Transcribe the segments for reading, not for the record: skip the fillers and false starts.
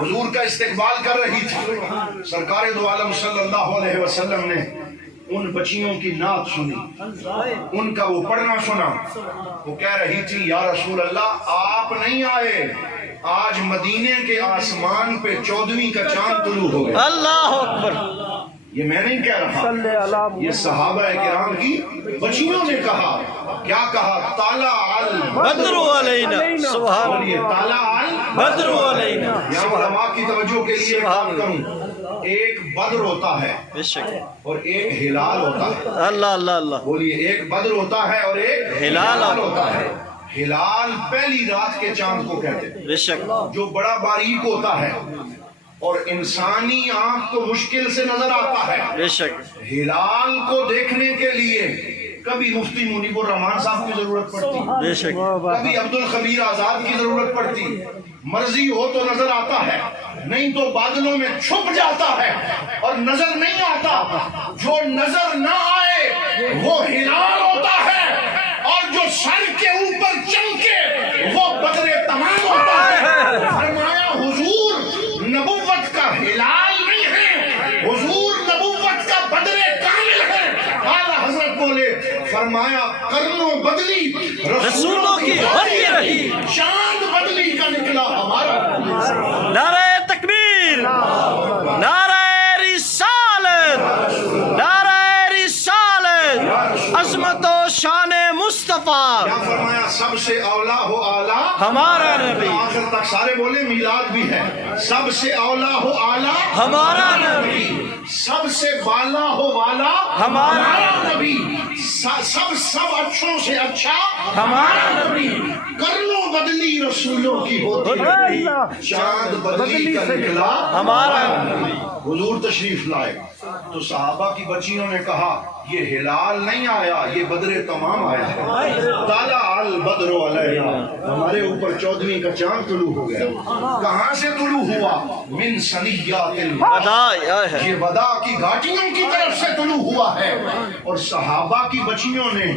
حضور کا استقبال کر رہی تھی، سرکار دو عالم صلی اللہ علیہ وسلم نے ان بچیوں کی نعت سنی، ان کا وہ پڑھنا سنا، وہ کہہ رہی تھی یا رسول اللہ آپ نہیں آئے، آج مدینے کے آسمان پہ 14ویں کا چاند طلوع ہو گیا۔ اللہ اکبر۔ یہ میں نہیں کہہ رہا، یہ صحابہ کرام کی بچیوں نے کہا۔ کیا کہا؟ طلع بدر علینا، سبحان اللہ، طلع بدر علینا۔ یہاں علماء کی توجہ کے لیے کام کروں، ایک بدر ہوتا ہے بے شک، اور ایک ہلال ہوتا ہے۔ اللہ اللہ اللہ، بولیے، ایک بدر ہوتا ہے اور ایک ہلال ہوتا ہے۔ ہلال پہلی رات کے چاند کو کہتے ہیں، بے شک، جو بڑا باریک ہوتا ہے اور انسانی آنکھ کو مشکل سے نظر آتا ہے۔ بے شک، ہلال کو دیکھنے کے لیے کبھی مفتی منیب الرحمان صاحب کی ضرورت پڑتی، بے شک، کبھی عبد الخبیر آزاد کی ضرورت پڑتی، مرضی ہو تو نظر آتا ہے، نہیں تو بادلوں میں چھپ جاتا ہے اور نظر نہیں آتا۔ جو نظر نہ آئے وہ ہلال ہوتا ہے، اور جو سر کے اوپر چمکے وہ بدر تمام ہوتا ہے۔ فرمایا حضور نبوت کا ہلال نہیں ہے، حضور نبوت کا بدر کامل ہے۔ اعلیٰ حضرت بولے، فرمایا کرنوں بدلی رسولوں کی بنتی رہی، چاند بدلی کا نکلا ہمارا۔ نعرہ تکبیر، نعرہ رسالت، نعرہ رسالت، عظمت و شان مصطفیٰ، کیا فرمایا؟ سب سے اولا ہو اعلیٰ ہمارا نبی، آخر تک سارے بولے میلاد بھی ہے۔ سب سے اولا ہو اعلیٰ ہمارا نبی، سب سے بالا ہو والا ہمارا نبی، سب اچھوں سے اچھا ہمارا نبی، کرنوں بدلی رسولوں کی ہوتی ہے، چاند بدلی کا نکلا ہمارا نبی۔ حضور تشریف لائے تو صحابہ کی بچیوں نے کہا یہ ہلال نہیں آیا، یہ بدر تمام آیا ہے۔ طلع البدر علینا، ہمارے اوپر 14ویں کا چاند طلوع ہو گیا۔ کہاں سے طلوع ہوا؟ من ثنیات الوداع، یہ وداع کی گھاٹیوں کی طرف سے طلوع ہوا ہے۔ اور صحابہ کی بچیوں نے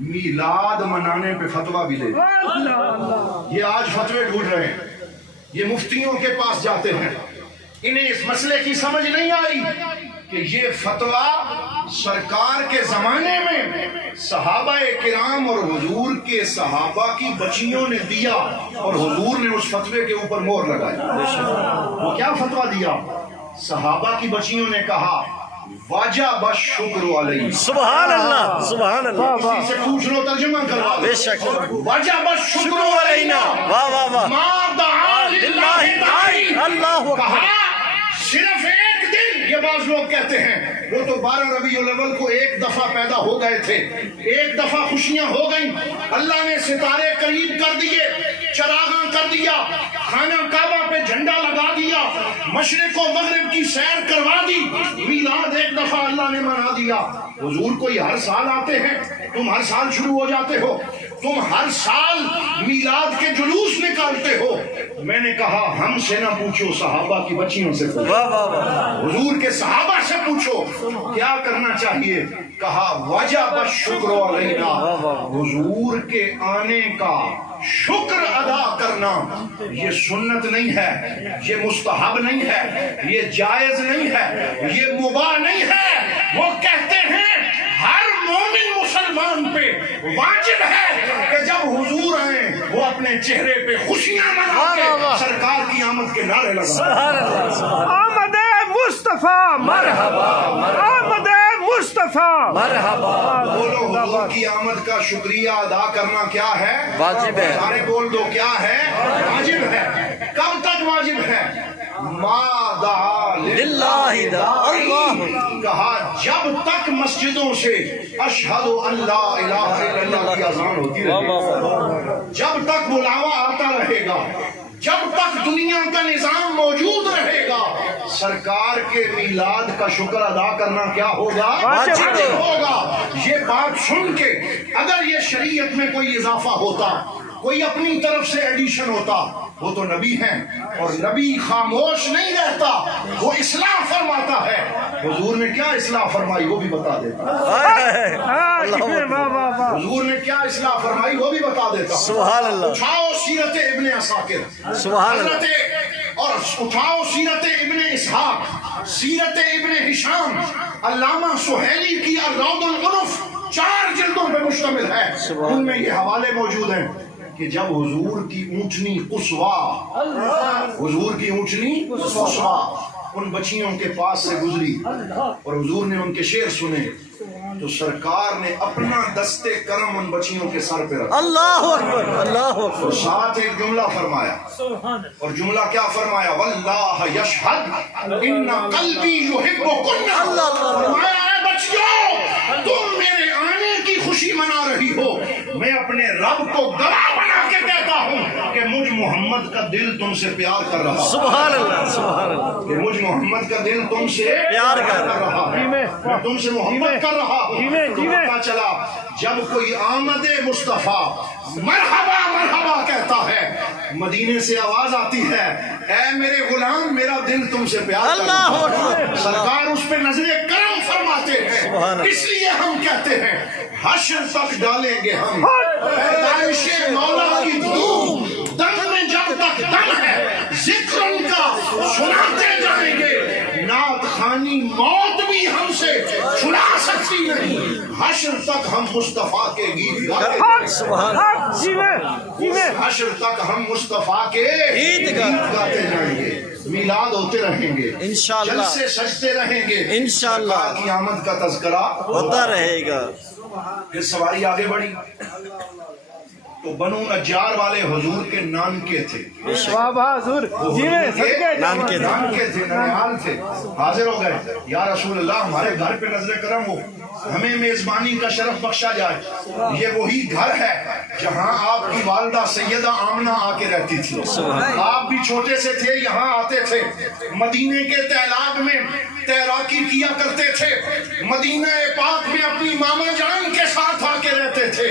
میلاد منانے پہ فتویٰ بھی لے لیا۔ یہ آج فتوے ڈھونڈ رہے ہیں، یہ مفتیوں کے پاس جاتے ہیں، انہیں اس مسئلے کی سمجھ نہیں آئی کہ یہ فتویٰ سرکار کے زمانے میں صحابہ کرام اور حضور کے صحابہ کی بچیوں نے دیا، اور حضور نے اس فتوے کے اوپر مہر لگائی۔ وہ کیا فتویٰ دیا؟ صحابہ کی بچیوں نے کہا واجب الشکر علیہ، سبحان اللہ، سبحان اللہ، کسی سے پوچھ لو ترجمہ کروا بے شک، واجب الشکر علینا، واہ واہ واہ، ما دعا للہ داعی، اللہ کہا اکبر، صرف ایک دن، یہ بعض لوگ کہتے ہیں وہ تو 12 ربیع الاول کو ایک دفعہ پیدا ہو گئے تھے، ایک دفعہ خوشیاں ہو گئیں، اللہ نے ستارے قریب کر دیے، چراغاں کر دیا، خانہ کعبہ پہ جھنڈا لگا دیا، مشرق و مغرب کی سیر کروا دی، میلاد ایک دفعہ اللہ نے منا دیا۔ حضور کوئی ہر سال آتے ہیں، تم ہر سال شروع ہو جاتے ہو، تم ہر سال میلاد کے جلوس نکالتے ہو۔ میں نے کہا ہم سے نہ پوچھو، صحابہ کی بچیوں سے پوچھو، واہ واہ واہ، حضور کے صحابہ سے پوچھو کیا کرنا چاہیے۔ کہا واجب الشکر علینا، حضور کے آنے کا شکر ادا کرنا یہ سنت نہیں ہے، یہ مستحب نہیں ہے، یہ جائز نہیں ہے، یہ مباح نہیں ہے۔ وہ کہتے ہیں ہر مومن مسلمان پہ واجب ہے کہ جب حضور آئیں وہ اپنے چہرے پہ خوشیاں منا کے سرکار کی آمد کے نعرے لگائیں۔ سبحان اللہ، سبحان اللہ، آمد مصطفیٰ مرحبا، آمد مصطفیٰ مرحبا، بولو حضور کی آمد کا شکریہ ادا کرنا کیا ہے؟ واجب ہے، سارے بول دو کیا ہے؟ واجب ہے۔ کب تک واجب ہے؟ ما دعا للہ دعا، اللہ، کہا جب تک مسجدوں سے اشہد ان لا الہ الا اللہ کی اذان ہوتی رہے گی، جب تک بلاوا آتا رہے گا، جب تک دنیا کا نظام موجود رہے گا، سرکار کے میلاد کا شکر ادا کرنا کیا ہوگا؟ واجب ہوگا۔ یہ بات سن کے اگر یہ شریعت میں کوئی اضافہ ہوتا، کوئی اپنی طرف سے ایڈیشن ہوتا، وہ تو نبی ہیں اور نبی خاموش نہیں رہتا، وہ اصلاح فرماتا ہے۔ حضور نے کیا اصلاح فرمائی وہ بھی بتا دیتا، حضور نے کیا اصلاح فرمائی وہ بھی بتا دیتا۔ سبحان اللہ، اٹھاؤ سیرت ابن عساکر، سبحان اللہ، حضرت اور اٹھاؤ سیرت ابن اسحاق، سیرت ابن ہشام، علامہ سہیلی کی الروض العنف 4 جلدوں پہ مشتمل ہے، ان میں یہ حوالے موجود ہیں کہ جب حضور کی اونٹنی قصوا، حضور کی اونٹنی قصوا ان بچیوں کے پاس سے گزری اور حضور نے ان کے شعر سنے تو سرکار نے اپنا دستے کرم ان بچیوں کے سر پہ رکھا، اللہ اکبر، اللہ اور اکبر، ساتھ ایک جملہ فرمایا، اور جملہ کیا فرمایا؟ واللہ یشہد ان قلبی یحبکن، فرمایا اے بچیوں تم میرے آنے کی خوشی منا رہی ہو، میں اپنے رب کو گواہ بنا کے کہتا ہوں کہ مجھ محمد کا دل تم سے پیار کر رہا ہے، سبحان اللہ، سبحان اللہ، کہ مجھ محمد کا دل تم سے پیار کر رہا ہے، میں تم سے محبت کر رہا ہوں۔ تو پتہ چلا جب کوئی آمد مصطفیٰ مرحبا مرحبا کہتا ہے، مدینے سے آواز آتی ہے اے میرے غلام میرا دل تم سے پیار کر رہا اللہ ہے، اکبر، سرکار اس پہ نظر کرم فرماتے ہیں، اس لیے ہم کہتے ہیں حشر تک ڈالیں گے ہم پیدائش مولا کی دھوم، دم میں جب تک دم ہے ذکر ان کا سناتے جائیں گے، نعت خوانی موت بھی ہم سے چھڑا سکتی نہیں، حشر تک ہم مصطفیٰ کے گیت گاتے ہیں، سبحان اللہ، حشر تک ہم مصطفیٰ کے گیت گیت گاتے جائیں گے، میلاد ہوتے رہیں گے، انشاءاللہ، جلسے سجتے رہیں گے، انشاءاللہ، سرکار کی آمد کا تذکرہ ہوتا رہے گا۔ پھر سواری آگے بڑھی تو بنو نجار والے حضور کے نانکے تھے، نانکے تھے، نانکے تھے، ننیال تھے، حاضر ہو گئے، یا رسول اللہ ہمارے گھر پہ نظر کرم ہو، ہمیں میزبانی کا شرف بخشا جائے، یہ وہی گھر ہے جہاں آپ کی والدہ سیدہ آمنہ آ کے رہتی تھی، آپ بھی چھوٹے سے تھے یہاں آتے تھے، مدینے کے تیلاب میں تیراکی کیا کرتے تھے، مدینہ پاک میں اپنی ماما جان کے ساتھ آ کے رہتے تھے،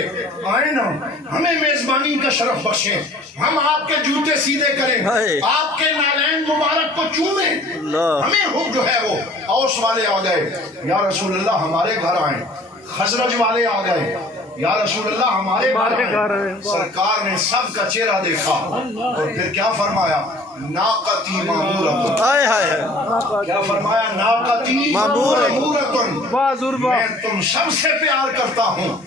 آئے نا ہمیں میزبانی کا شرف بخشیں، ہم آپ کے جوتے سیدھے کریں، آپ کے نالین مبارک کو چومیں، ہمیں حکم جو ہے وہ اوس والے آ گئے، یا رسول اللہ ہمارے گھر آئیں، خزرج والے آ گئے، یا رسول اللہ ہمارے گھر آئیں، سرکار نے سب کا چہرہ دیکھا اور پھر کیا فرمایا؟ ناقتی مامورۃ، ہائے ہائے ہائے، کیا فرمایا؟ ناقتی مامورۃ، میں تم سب سے پیار کرتا ہوں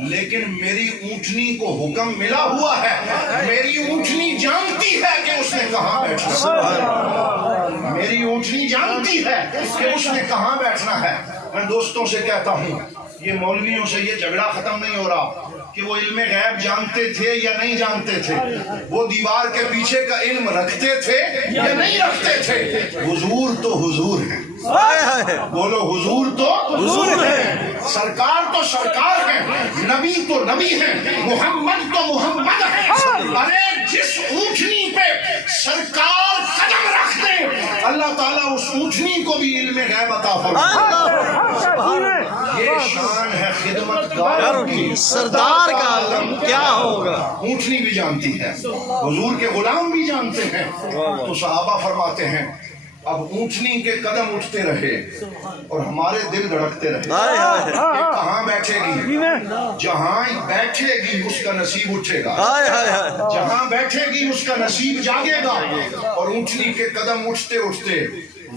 لیکن میری اونٹنی کو حکم ملا ہوا ہے، میری اونٹنی جانتی ہے کہ اس نے کہاں بیٹھنا ہے، میری اونٹنی جانتی ہے کہ اس نے کہاں بیٹھنا ہے۔ میں دوستوں سے کہتا ہوں یہ مولویوں سے یہ جھگڑا ختم نہیں ہو رہا کہ وہ علم غیب جانتے تھے یا نہیں جانتے تھے، وہ دیوار کے پیچھے کا علم رکھتے تھے یا نہیں رکھتے تھے، حضور تو حضور ہیں، بولو حضور تو حضور ہیں، سرکار تو سرکار ہیں، نبی تو نبی ہیں، محمد تو محمد ہیں، ارے جس اونٹنی پہ سرکار قدم رکھ دیں اللہ تعالیٰ اس اونٹنی کو بھی علم غیب عطا فرمائے۔ یہ شان ہے خدمت گاروں کی، سردار کا عالم کیا ہوگا، اونٹنی بھی جانتی ہے، حضور کے غلام بھی جانتے ہیں، تو صحابہ فرماتے ہیں اب اونٹنی کے قدم اٹھتے رہے اور ہمارے دل دھڑکتے رہے، یہ کہاں بیٹھے گی؟ جہاں بیٹھے گی اس کا نصیب اٹھے گا، جہاں بیٹھے گی اس کا نصیب جاگے گا، اور اونٹنی کے قدم اٹھتے اٹھتے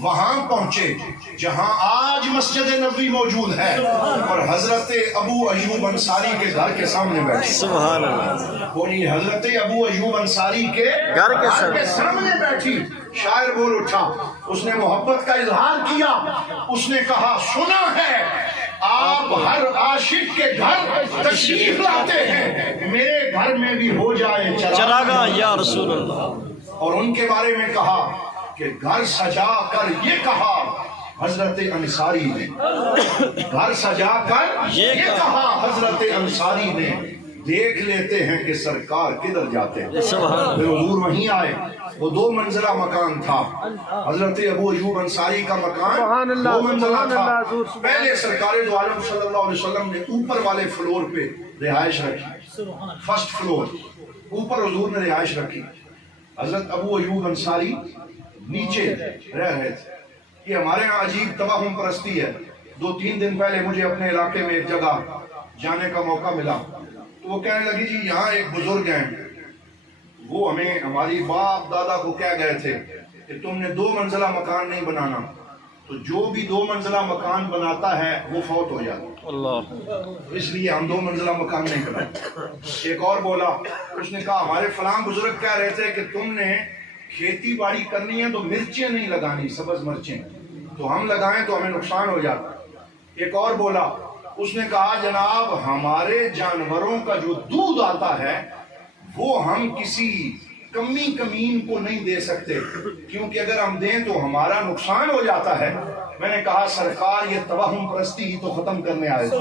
وہاں پہنچے جہاں آج مسجد نبوی موجود ہے اور حضرت ابو ایوب انصاری کے گھر کے سامنے بیٹھے، سبحان اللہ، بولی حضرت ابو ایوب انصاری کے گھر کے سامنے بیٹھی، شاعر بول اٹھا، اس نے محبت کا اظہار کیا، اس نے کہا سنا ہے آپ ہر عاشق کے گھر تشریف لاتے ہیں، میرے گھر میں بھی ہو جائے چراغاں یا رسول اللہ، اور ان کے بارے میں کہا کہ گھر سجا کر یہ کہا حضرت انصاری نے، گھر سجا کر یہ کہا حضرت انصاری نے، دیکھ لیتے ہیں کہ سرکار کدھر جاتے ہیں۔ پھر حضور وہیں آئے، وہ 2 منزلہ مکان تھا، حضرت ابو ایوب انصاری کا مکان 2 منزلہ تھا، پہلے سرکار دو عالم صلی اللہ علیہ وسلم نے اوپر والے فلور پہ رہائش رکھی، فرسٹ فلور اوپر حضور نے رہائش رکھی، حضرت ابو ایوب انصاری نیچے رہ رہے تھے۔ یہ ہمارے ہاں عجیب توہم پرستی ہے، 2-3 دن پہلے مجھے اپنے علاقے میں ایک جگہ جانے کا موقع ملا تو وہ کہنے لگی جی یہاں ایک بزرگ ہیں، وہ ہمیں ہماری باپ دادا کو کہہ گئے تھے کہ تم نے 2 منزلہ مکان نہیں بنانا، تو جو بھی 2 منزلہ مکان بناتا ہے وہ فوت ہو جاتا ہے، اللہ اس لیے ہم 2 منزلہ مکان نہیں بناتے۔ ایک اور بولا، اس نے کہا ہمارے فلاں بزرگ کہہ رہے تھے کہ تم نے کھیتی باڑی کرنی ہے تو مرچیں نہیں لگانی، سبز مرچیں، تو ہم لگائیں تو ہمیں نقصان ہو جاتا ہے۔ ایک اور بولا، اس نے کہا جناب ہمارے جانوروں کا جو دودھ آتا ہے وہ ہم کسی کمی کمین کو نہیں دے سکتے، کیونکہ اگر ہم دیں تو ہمارا نقصان ہو جاتا ہے۔ میں نے کہا سرکار یہ توہم پرستی ہی تو ختم کرنے آئے تھے،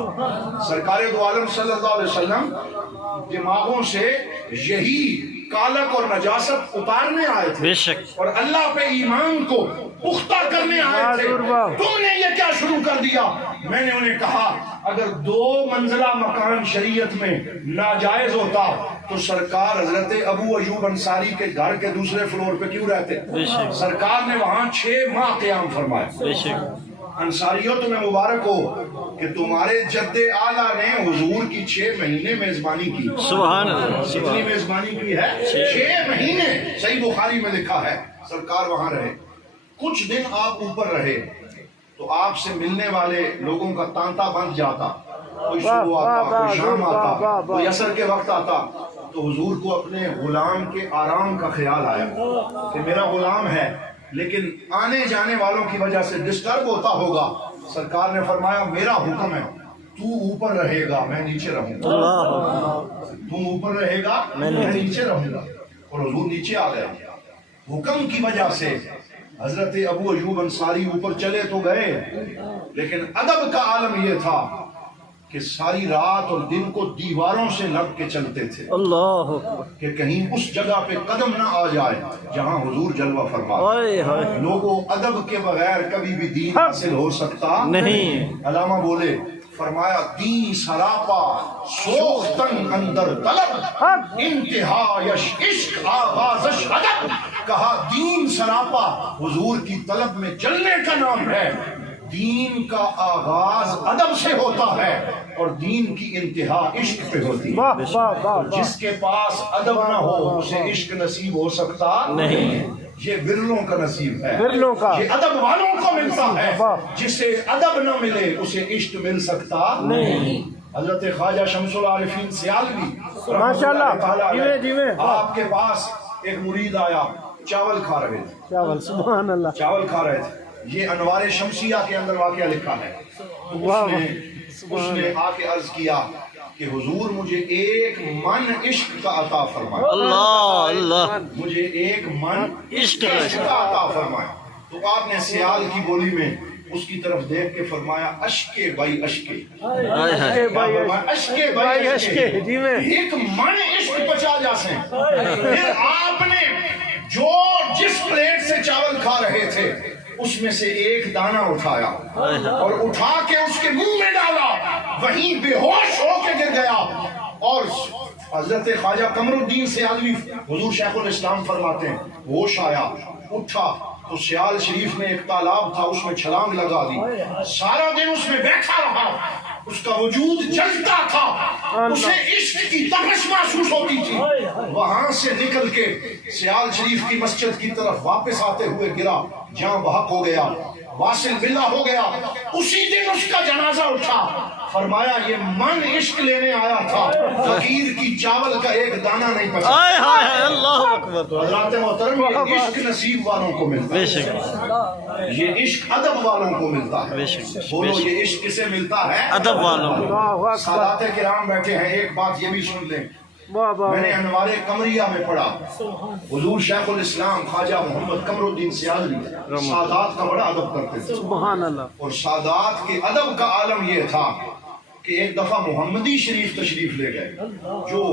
سرکار دو عالم صلی اللہ علیہ وسلم دماغوں سے یہی کالک اور نجاست اتارنے آئے تھے بے شک اور اللہ پہ ایمان کو پختہ کرنے آئے تھے، تم نے یہ کیا شروع کر دیا؟ میں نے انہیں کہا اگر 2 منزلہ مکان شریعت میں ناجائز ہوتا تو سرکار حضرت ابو ایوب انصاری کے گھر کے دوسرے فلور پہ کیوں رہتے؟ سرکار نے وہاں 6 ماہ قیام فرمایا۔ بے شک انصاریوں تمہیں مبارک ہو کہ تمہارے جد اعلیٰ نے حضور کی 6 مہینے میزبانی کی۔ سبحان اللہ، کتنی میزبانی کی ہے؟ 6 مہینے، صحیح بخاری میں لکھا ہے۔ سرکار وہاں رہے، کچھ دن آپ اوپر رہے تو آپ سے ملنے والے لوگوں کا تانتا بند جاتا، کوئی صبح آتا، کوئی شام آتا، کوئی عصر کے وقت آتا، تو حضور کو اپنے غلام کے آرام کا خیال آیا کہ میرا غلام ہے لیکن آنے جانے والوں کی وجہ سے ڈسٹرب ہوتا ہوگا۔ سرکار نے فرمایا میرا حکم ہے تو اوپر رہے گا میں نیچے رہوں گا، تم اوپر رہے گا میں نیچے رہوں گا، اور حضور نیچے آ گیا۔ حکم کی وجہ سے حضرت ابو ایوب انصاری اوپر چلے تو گئے، لیکن ادب کا عالم یہ تھا کہ ساری رات اور دن کو دیواروں سے لگ کے چلتے تھے اللہ کہ کہیں اس جگہ پہ قدم نہ آ جائے جہاں حضور جلوہ فرما۔ ہائے ہائے لوگوں ادب کے بغیر کبھی بھی دین حاصل ہو سکتا نہیں۔ علامہ بولے، فرمایا دین سراپا سوختن اندر طلب، انتہا یش عشق آغازش ادب۔ کہا دین سراپا حضور کی طلب میں چلنے کا نام ہے، دین کا آغاز ادب سے ہوتا ہے اور دین کی انتہا عشق پہ ہوتی ہے۔ جس کے پاس ادب نہ ہو اسے عشق نصیب ہو سکتا نہیں، یہ برلوں کا نصیب ہے، یہ ادب والوں کو ملتا ہے، جسے ادب نہ ملے اسے عشق مل سکتا نہیں۔ حضرت خواجہ شمس العارفین سیالوی آپ کے پاس ایک مرید آیا، چاول کھا رہے تھے، سبحان اللہ، چاول کھا رہے تھے، یہ انوار شمسیہ کے اندر واقعہ لکھا ہے۔ اس نے آ کے عرض کیا کہ حضور مجھے 1 من عشق کا عطا فرمائے، اللہ اللہ، مجھے 1 من عشق کا عطا فرمائے۔ تو آپ نے سیال کی بولی میں اس کی طرف دیکھ کے فرمایا اشکے بائی اشکے، اشکے بائی اشکے، 1 من عشق 50 سے۔ پھر آپ نے جس پلیٹ سے چاول کھا رہے تھے اس میں سے 1 دانہ اٹھایا اور اٹھا کے اس کے منہ میں ڈالا، وہیں بے ہوش ہو کے گر گیا۔ اور حضرت خواجہ قمر الدین سیالوی حضور شیخ الاسلام فرماتے ہیں ہوش آیا، اٹھا تو سیال شریف میں ایک تالاب تھا، اس میں چھلانگ لگا دی، سارا دن اس میں بیٹھا رہا، اس کا وجود جلتا تھا، اسے عشق کی تپش محسوس ہوتی تھی۔ وہاں سے نکل کے سیال شریف کی مسجد کی طرف واپس آتے ہوئے گرا، جہاں بحق ہو گیا، واصل باللہ ہو گیا۔ اسی دن اس کا جنازہ اٹھا، فرمایا یہ من عشق لینے آیا تھا، فقیر کی چاول کا 1 دانہ نہیں بچا۔ ہائے ہائے اللہ اکبر، حضرات محترم یہ عشق نصیب والوں کو ملتا بے ہے، شک یہ عشق ادب والوں کو ملتا ہے۔ بے شک بولو یہ عشق کسے ملتا ہے؟ ادب والوں۔ سادات کرام بیٹھے ہیں، ایک بات یہ بھی سن لیں، میں نے انوار قمریہ میں پڑھا، حضور شیخ الاسلام خواجہ محمد قمر الدین سیالوی سادات کا بڑا ادب کرتے تھے، سبحان اللہ، اور سادات کے ادب کا عالم یہ تھا کہ ایک دفعہ محمدی شریف تشریف لے گئے، جو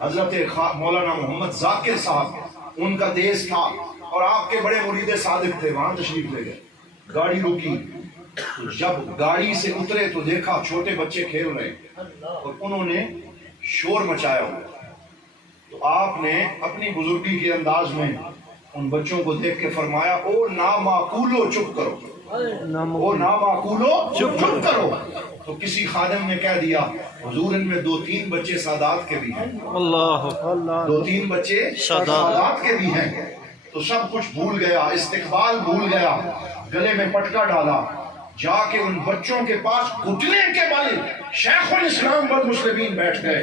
حضرت مولانا محمد ذاکر صاحب ان کا دیس تھا، اور آپ کے بڑے مرید صادق تھے، وہاں تشریف لے گئے۔ گاڑی رکی، جب گاڑی سے اترے تو دیکھا چھوٹے بچے کھیل رہے اور انہوں نے شور مچایا ہوا، تو آپ نے اپنی بزرگی کے انداز میں ان بچوں کو دیکھ کے فرمایا او نامعقولو چپ کرو، او نامعقولو چپ کرو۔ تو کسی خادم نے کہہ دیا حضور ان میں 2-3 بچے سادات کے بھی ہیں، اللہ 2-3 بچے سادات کے بھی ہیں۔ تو سب کچھ بھول گیا، استقبال بھول گیا، گلے میں پٹکا ڈالا، جا کے ان بچوں کے پاس گھٹنے کے بل شیخ الاسلام والمسلمین بیٹھ گئے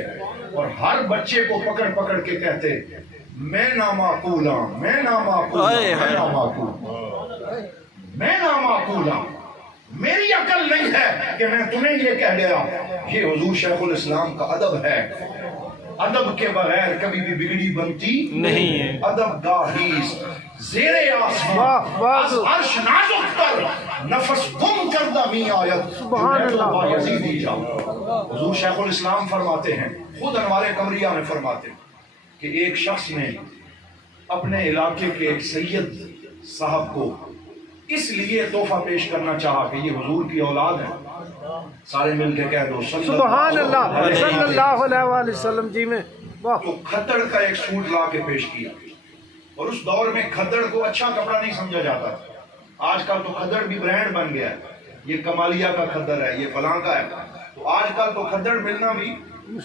اور ہر بچے کو پکڑ پکڑ کے کہتے میں نامعقول ہوں، میں نامعقول ہوں، میں نامعقول ہوں، میں نامعقول ہوں، میری عقل نہیں ہے کہ میں تمہیں یہ کہہ گیا۔ یہ حضور شیخ الاسلام کا ادب ہے، ادب کے بغیر کبھی بھی بگڑی بنتی نہیں ہے۔ ادب گاہی زیر آسمان از عرش نازک پر نفس گم کردہ می آیت سبحان اللہ۔ بایزیدی جاؤ۔ حضور شیخ الاسلام فرماتے ہیں، خود انوار قمریہ میں فرماتے ہیں کہ ایک شخص نے اپنے علاقے کے ایک سید صاحب کو اس لیے تحفہ پیش کرنا چاہا کہ یہ حضور کی اولاد ہے، سارے مل کے کہہ دو سبحان اللہ صلی اللہ علیہ وآلہ وسلم جی میں واہ۔ تو کھدڑ کا ایک سوٹ لا کے پیش کیا، اور اس دور میں کھدڑ کو اچھا کپڑا نہیں سمجھا جاتا تھا۔ آج کل تو کھدڑ بھی برانڈ بن گیا ہے، یہ کمالیہ کا کھدڑ ہے، یہ فلاں کا ہے، تو آج کل تو کھدڑ ملنا بھی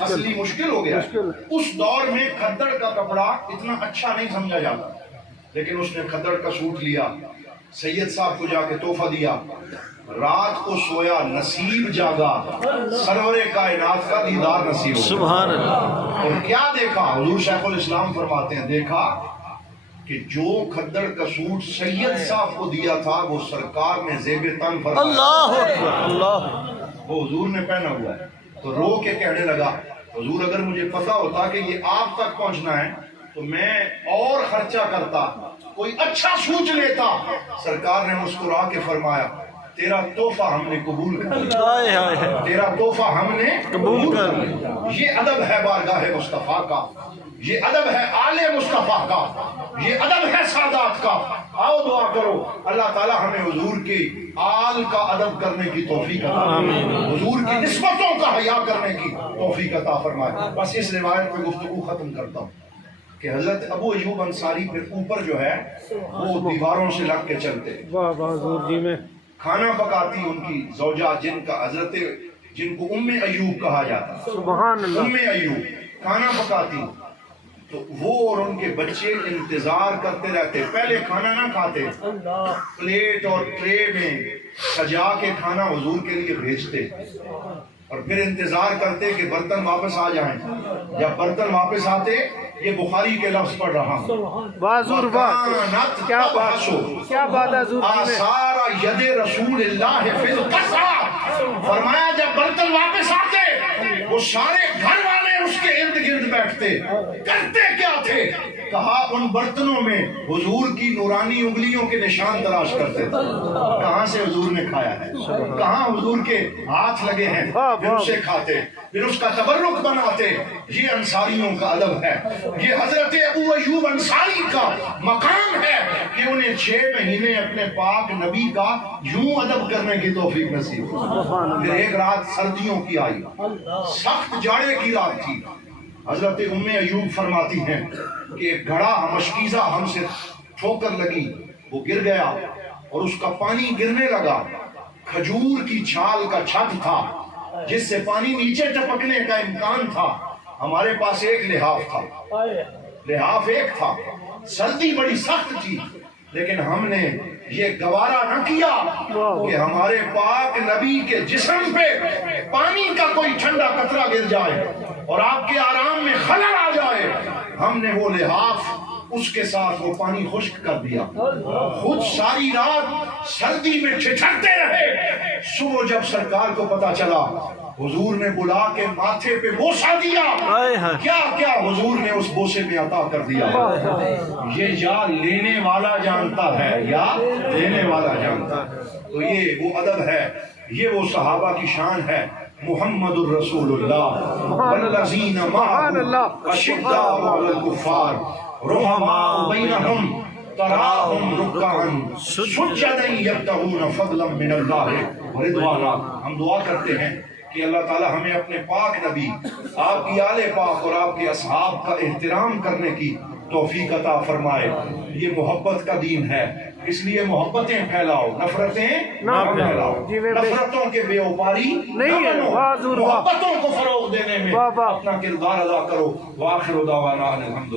اصلی مشکل ہو گیا ہے۔ اس دور میں کھدڑ کا کپڑا اتنا اچھا نہیں سمجھا جاتا، لیکن اس نے کھدڑ کا سوٹ لیا، سید صاحب کو جا کے تحفہ دیا، رات کو سویا نصیب جاگا، سرور کائنات کا دیدار نصیب ہو۔ سبحان اللہ۔ اور کیا دیکھا؟ حضور شیخ الاسلام فرماتے ہیں دیکھا کہ جو کھدڑ کا سوٹ سید صاحب کو دیا تھا وہ سرکار نے زیب تن فرمایا، اللہ اکبر، اللہ۔ وہ حضور نے پہنا ہوا ہے۔ تو رو کے کہنے لگا حضور اگر مجھے پتا ہوتا کہ یہ آپ تک پہنچنا ہے تو میں اور خرچہ کرتا، کوئی اچھا سوچ لیتا۔ سرکار نے مسکرا کے فرمایا تیرا تحفہ ہم نے قبول کر لیا، ہائے ہائے ہائے۔ تیرا تحفہ ہم نے قبول کر لیا۔ یہ ادب ہے بارگاہ مصطفیٰ کا، یہ ادب ہے آل مصطفیٰ کا، یہ ادب ہے سادات کا۔ آؤ دعا کرو اللہ تعالی ہمیں حضور کی آل کا ادب کرنے کی توفیق عطا فرمائے، حضور کی نسبتوں کا حیا کرنے کی توفیق عطا فرمائے۔ بس اس روایت پہ گفتگو ختم کرتا ہوں کہ حضرت ابو ایوب انصاری پھر اوپر جو ہے وہ دیواروں سے لگ کے چلتے، واہ واہ حضور جی میں۔ کھانا پکاتی ان کی زوجہ جن کو ام ایوب کہا جاتا، سبحان اللہ۔ ام ایوب کھانا پکاتی تو وہ اور ان کے بچے انتظار کرتے رہتے، پہلے کھانا نہ کھاتے، پلیٹ اور ٹرے میں سجا کے کھانا حضور کے لیے بھیجتے اور پھر انتظار کرتے کہ برتن واپس آ جائیں۔ جب برتن واپس آتے یہ بخاری کے لفظ پڑھ رہا ہوں، واہ حضور واہ، کیا بات، کیا بات ہے حضور جی میں۔ آثار ید رسول اللہ فی القصا، فرمایا جب برتن واپس آتے وہ سارے گھر والے اس کے ارد گرد بیٹھتے، کرتے کیا تھے؟ کہا ان برتنوں میں حضور کی نورانی انگلیوں کے نشان تلاش کرتے تھے، کہاں سے حضور نے کھایا ہے، کہاں حضور کے ہاتھ لگے ہیں، پھر اسے کھاتے، پھر اس کا تبرک بناتے۔ یہ انصاریوں کا ادب ہے، یہ حضرت ابو ایوب انصاری کا مقام ہے کہ انہیں 6 مہینے اپنے پاک نبی کا یوں ادب کرنے کی توفیق نصیب ہوئی۔ پھر ایک رات سردیوں کی آئی، سخت جاڑے کی رات تھی، حضرت ام ایوب فرماتی ہیں کہ ایک گھڑا مشکیزہ ہم سے ٹھوکر لگی، وہ گر گیا اور اس کا پانی گرنے لگا، کھجور کی چھال کا چھت تھا جس سے پانی نیچے ٹپکنے کا امکان تھا، ہمارے پاس ایک لحاف تھا، لحاف ایک تھا، سردی بڑی سخت تھی، لیکن ہم نے یہ گوارا نہ کیا کہ ہمارے پاک نبی کے جسم پہ پانی کا کوئی ٹھنڈا قطرہ گر جائے اور آپ کے آرام میں خلل آ جائے۔ ہم نے وہ لحاف اس کے ساتھ وہ پانی خشک کر دیا، خود ساری رات سردی میں ٹھٹھرتے رہے۔ صبح جب سرکار کو پتا چلا حضور نے بلا کے ماتھے پہ بوسہ دیا، کیا کیا حضور نے اس بوسے میں عطا کر دیا۔ یہ یا لینے والا جانتا ہے یا دینے والا جانتا ہے۔ تو یہ وہ ادب ہے، یہ وہ صحابہ کی شان ہے۔ محمد الرسول اللہ والذین معه اشداء علی الکفار رحماء بینہم تراہم رکعا سجدا یبتغون فضلا من اللہ ورضوانا۔ ہم دعا کرتے ہیں کہ اللہ تعالی ہمیں اپنے پاک نبی، آپ کی آل پاک اور آپ کے اصحاب کا احترام کرنے کی توفیق عطا فرمائے۔ یہ محبت کا دین ہے، اس لیے محبتیں پھیلاؤ، نفرتیں نہ پھیلاؤ، نفرتوں کے بے اوپاری نہیں ہے، محبتوں کو فروغ دینے میں اپنا کردار ادا کرو۔ وآخر دعوانا الحمد